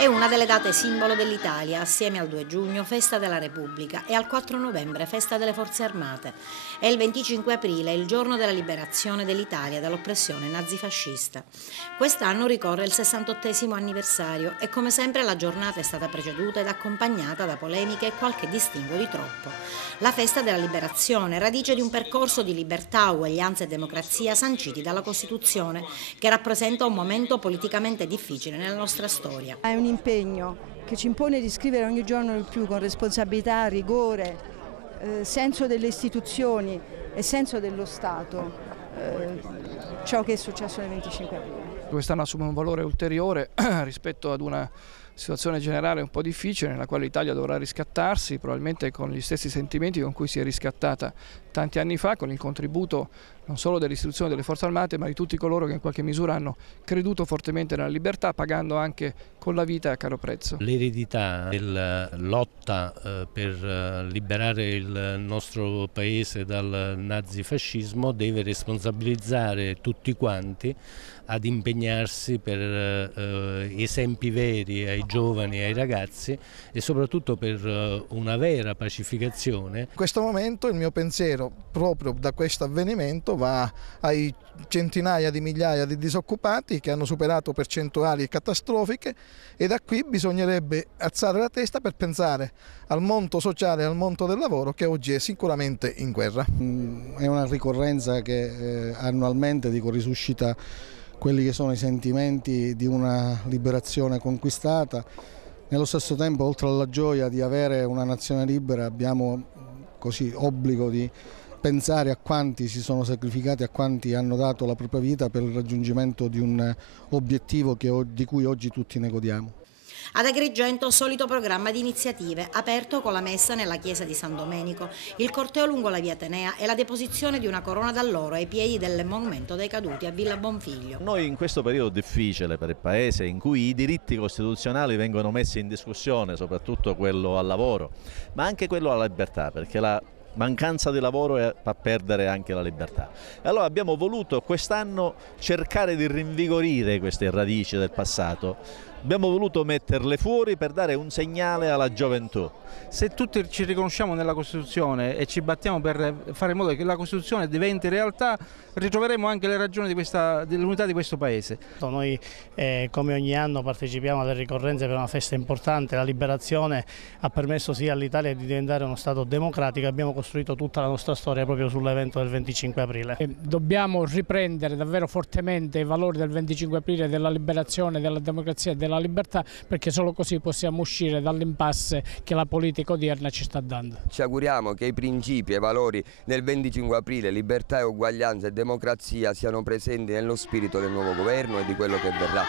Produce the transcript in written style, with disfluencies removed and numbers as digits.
È una delle date simbolo dell'Italia, assieme al 2 giugno, festa della Repubblica, e al 4 novembre, festa delle Forze Armate. E il 25 aprile, il giorno della liberazione dell'Italia dall'oppressione nazifascista. Quest'anno ricorre il 68° anniversario e come sempre la giornata è stata preceduta ed accompagnata da polemiche e qualche distinguo di troppo. La festa della liberazione, radice di un percorso di libertà, uguaglianza e democrazia sanciti dalla Costituzione, che rappresenta un momento politicamente difficile nella nostra storia. È un impegno che ci impone di scrivere ogni giorno di più con responsabilità, rigore, senso delle istituzioni e senso dello Stato, ciò che è successo nel 25 aprile. Quest'anno assume un valore ulteriore rispetto ad una situazione generale un po' difficile nella quale l'Italia dovrà riscattarsi, probabilmente con gli stessi sentimenti con cui si è riscattata tanti anni fa, con il contributo non solo dell'istituzione delle Forze Armate ma di tutti coloro che in qualche misura hanno creduto fortemente nella libertà, pagando anche con la vita a caro prezzo. L'eredità della lotta per liberare il nostro paese dal nazifascismo deve responsabilizzare tutti quanti ad impegnarsi per esempi veri ai giovani e ai ragazzi e soprattutto per una vera pacificazione. In questo momento il mio pensiero proprio da questo avvenimento va ai centinaia di migliaia di disoccupati che hanno superato percentuali catastrofiche, e da qui bisognerebbe alzare la testa per pensare al mondo sociale e al mondo del lavoro che oggi è sicuramente in guerra. È una ricorrenza che annualmente risuscita quelli che sono i sentimenti di una liberazione conquistata. Nello stesso tempo, oltre alla gioia di avere una nazione libera, abbiamo così obbligo di pensare a quanti si sono sacrificati, a quanti hanno dato la propria vita per il raggiungimento di un obiettivo di cui oggi tutti ne godiamo. Ad Agrigento, solito programma di iniziative, aperto con la messa nella chiesa di San Domenico, il corteo lungo la via Atenea e la deposizione di una corona d'alloro ai piedi del monumento dei caduti a Villa Bonfiglio. Noi in questo periodo difficile per il Paese, in cui i diritti costituzionali vengono messi in discussione, soprattutto quello al lavoro, ma anche quello alla libertà, perché la mancanza di lavoro fa perdere anche la libertà. E allora abbiamo voluto quest'anno cercare di rinvigorire queste radici del passato. Abbiamo voluto metterle fuori per dare un segnale alla gioventù. Se tutti ci riconosciamo nella Costituzione e ci battiamo per fare in modo che la Costituzione diventi realtà, ritroveremo anche le ragioni dell'unità di questo Paese. Noi come ogni anno partecipiamo alle ricorrenze per una festa importante. La liberazione ha permesso sia all'Italia di diventare uno Stato democratico. Abbiamo costruito tutta la nostra storia proprio sull'evento del 25 aprile. Dobbiamo riprendere davvero fortemente i valori del 25 aprile, della liberazione, della democrazia e della libertà, perché solo così possiamo uscire dall'impasse che la politica odierna ci sta dando. Ci auguriamo che i principi e i valori del 25 aprile, libertà e uguaglianza e democrazia, siano presenti nello spirito del nuovo governo e di quello che verrà.